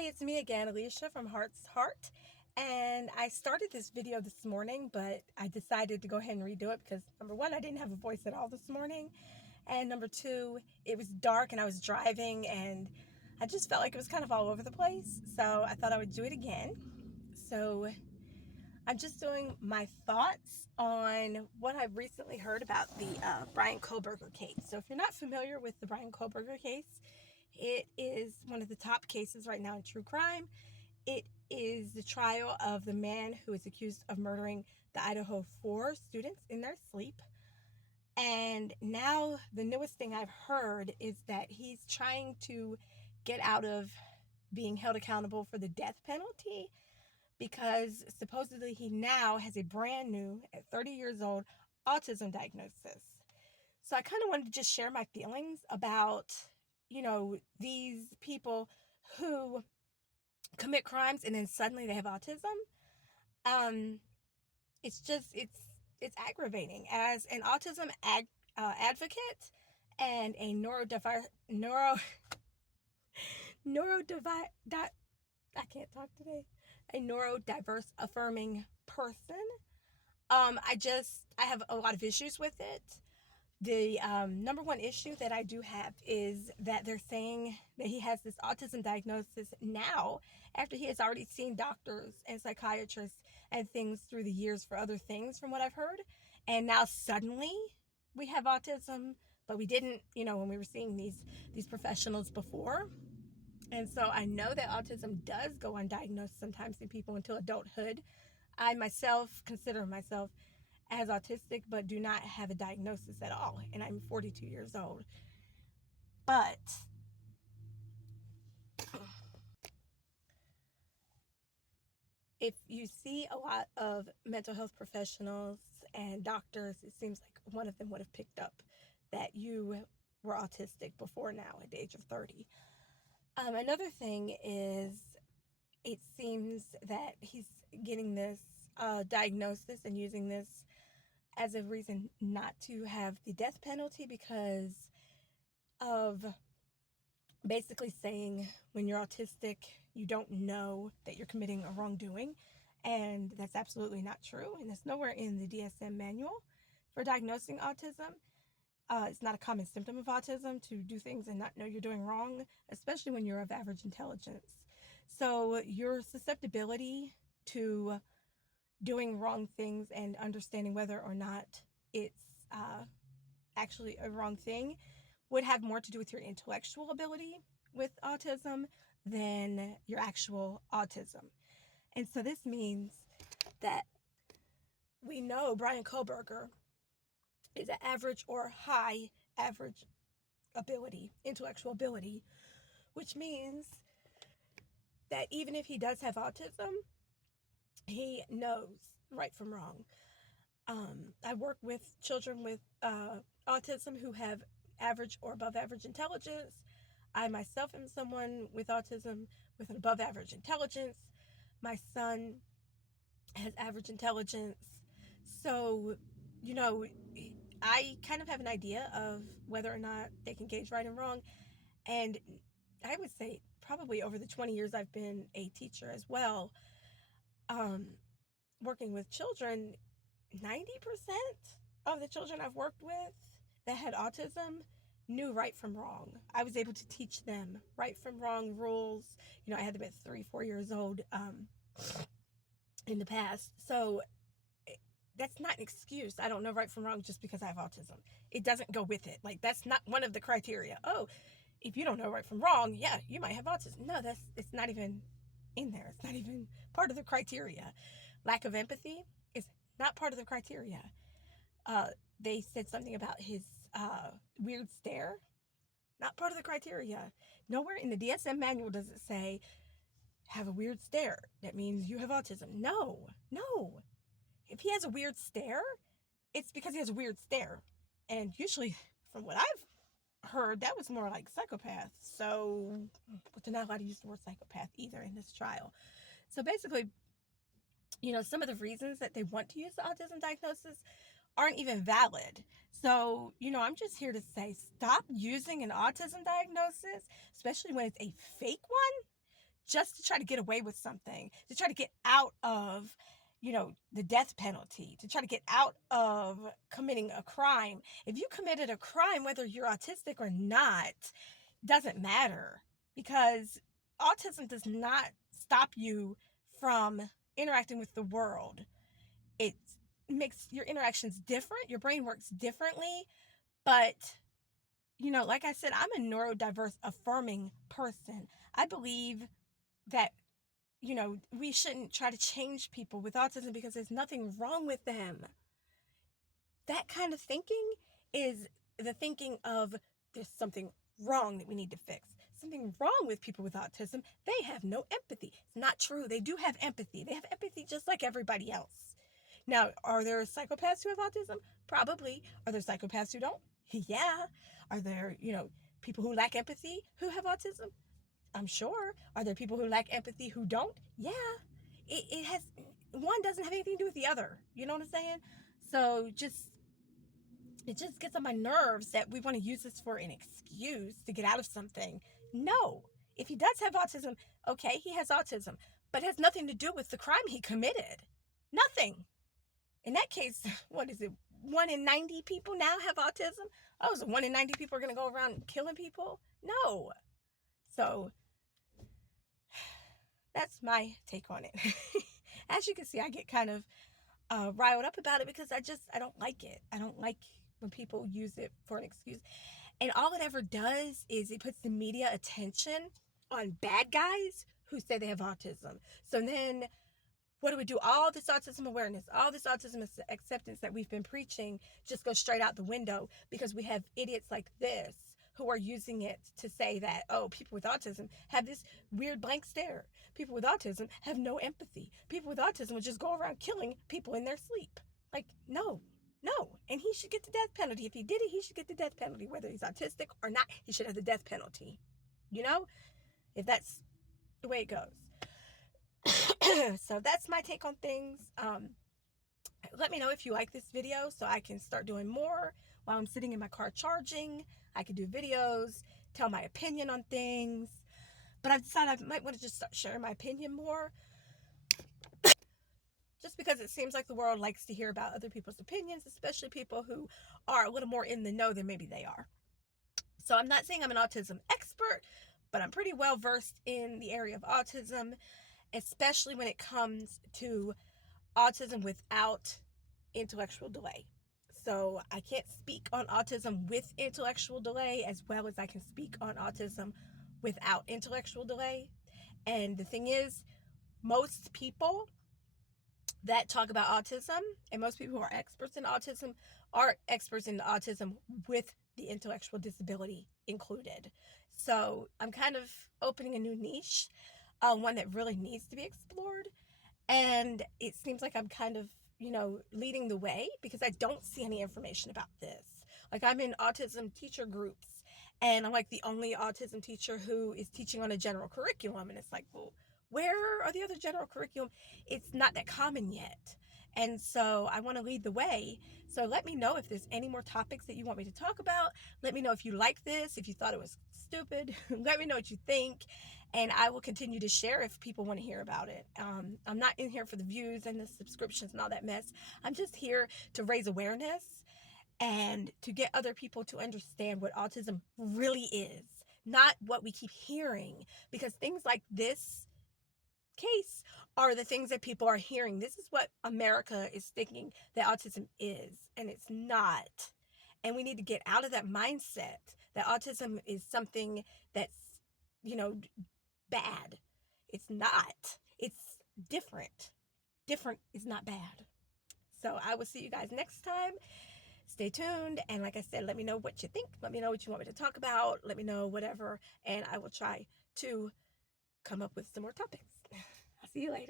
Hey, it's me again, Alicia from Heart's Heart. And I started this video this morning, but I decided to go ahead and redo it because number one, I didn't have a voice at all this morning. And number two, it was dark and I was driving and I just felt like it was kind of all over the place. So I thought I would do it again. So I'm just doing my thoughts on what I've recently heard about the Brian Koberger case. So if you're not familiar with the Brian Koberger case, it is one of the top cases right now in true crime. It is the trial of the man who is accused of murdering the Idaho 4 students in their sleep. And now the newest thing I've heard is that he's trying to get out of being held accountable for the death penalty because supposedly he now has a brand new, at 30 years old, autism diagnosis. So I kind of wanted to just share my feelings about, these people who commit crimes and then suddenly they have autism. Um, it's aggravating. As an autism advocate and a I can't talk today. A neurodiverse affirming person. I have a lot of issues with it. The number one issue that I do have is that they're saying that he has this autism diagnosis now after he has already seen doctors and psychiatrists and things through the years for other things, from what I've heard. And now suddenly we have autism, but we didn't, when we were seeing these professionals before. And so I know that autism does go undiagnosed sometimes in people until adulthood. I myself consider myself as autistic, but do not have a diagnosis at all. And I'm 42 years old. But if you see a lot of mental health professionals and doctors, it seems like one of them would have picked up that you were autistic before now at the age of 30. Another thing is it seems that he's getting this diagnosis and using this as a reason not to have the death penalty because of basically saying when you're autistic, you don't know that you're committing a wrongdoing. And that's absolutely not true. And it's nowhere in the DSM manual for diagnosing autism. It's not a common symptom of autism to do things and not know you're doing wrong, especially when you're of average intelligence. So your susceptibility to doing wrong things and understanding whether or not it's actually a wrong thing would have more to do with your intellectual ability with autism than your actual autism. And so this means that we know Brian Koberger is an average or high average ability, intellectual ability, which means that even if he does have autism, he knows right from wrong. I work with children with autism who have average or above average intelligence. I myself am someone with autism with an above average intelligence. My son has average intelligence. So, I kind of have an idea of whether or not they can gauge right and wrong. And I would say probably over the 20 years I've been a teacher as well, working with children, 90% of the children I've worked with that had autism knew right from wrong. I was able to teach them right from wrong rules. I had them at 3-4 years old in the past. So that's not an excuse. I don't know right from wrong just because I have autism. It doesn't go with it. Like, that's not one of the criteria. Oh, if you don't know right from wrong, yeah, you might have autism. No, it's not even in there. It's not even part of the criteria. Lack of empathy is not part of the criteria. They said something about his weird stare. Not part of the criteria. Nowhere in the DSM manual does it say, have a weird stare. That means you have autism. No. If he has a weird stare, it's because he has a weird stare. And usually, from what I've heard, that was more like psychopath. So, but they're not allowed to use the word psychopath either in this trial. So basically, some of the reasons that they want to use the autism diagnosis aren't even valid. So, I'm just here to say, stop using an autism diagnosis, especially when it's a fake one, just to try to get away with something, to try to get out of, the death penalty, to try to get out of committing a crime. If you committed a crime, whether you're autistic or not, doesn't matter, because autism does not stop you from interacting with the world. It makes your interactions different, your brain works differently, but like I said, I'm a neurodiverse affirming person. I believe that we shouldn't try to change people with autism because there's nothing wrong with them. That kind of thinking is the thinking of there's something wrong that we need to fix. Something wrong with people with autism. They have no empathy. It's not true. They do have empathy. They have empathy just like everybody else. Now, are there psychopaths who have autism? Probably. Are there psychopaths who don't? Yeah. Are there, people who lack empathy who have autism? I'm sure. Are there people who lack empathy who don't? Yeah. It has, one doesn't have anything to do with the other. You know what I'm saying? So it just gets on my nerves that we want to use this for an excuse to get out of something. No. If he does have autism, okay, he has autism, but it has nothing to do with the crime he committed. Nothing. In that case, what is it? 1 in 90 people now have autism? Oh, so 1 in 90 people are going to go around killing people? No. So that's my take on it. As you can see, I get kind of riled up about it because I don't like it. I don't like when people use it for an excuse. And all it ever does is it puts the media attention on bad guys who say they have autism. So then what do? All this autism awareness, all this autism acceptance that we've been preaching just goes straight out the window because we have idiots like this who are using it to say that, oh, people with autism have this weird blank stare. People with autism have no empathy. People with autism would just go around killing people in their sleep. Like, no, no. And he should get the death penalty. If he did it, he should get the death penalty. Whether he's autistic or not, he should have the death penalty. If that's the way it goes. So that's my take on things. Let me know if you like this video so I can start doing more while I'm sitting in my car charging. I can do videos, tell my opinion on things. But I've decided I might want to just start sharing my opinion more. Just because it seems like the world likes to hear about other people's opinions, especially people who are a little more in the know than maybe they are. So I'm not saying I'm an autism expert, but I'm pretty well versed in the area of autism, especially when it comes to autism without intellectual delay. So I can't speak on autism with intellectual delay as well as I can speak on autism without intellectual delay. And the thing is, most people that talk about autism and most people who are experts in autism are experts in autism with the intellectual disability included. So I'm kind of opening a new niche, one that really needs to be explored. And it seems like I'm kind of, leading the way because I don't see any information about this. Like, I'm in autism teacher groups and I'm like the only autism teacher who is teaching on a general curriculum. And it's like, well, where are the other general curriculum? It's not that common yet. And so I want to lead the way. So let me know if there's any more topics that you want me to talk about. Let me know if you like this, if you thought it was stupid. Let me know what you think. And I will continue to share if people want to hear about it. I'm not in here for the views and the subscriptions and all that mess. I'm just here to raise awareness and to get other people to understand what autism really is, not what we keep hearing. Because things like this case are the things that people are hearing. This is what America is thinking that autism is, and it's not. And we need to get out of that mindset that autism is something that's, bad. It's not. It's different. Different is not bad. So I will see you guys next time. Stay tuned. And like I said, let me know what you think. Let me know what you want me to talk about. Let me know whatever. And I will try to come up with some more topics. I'll see you later.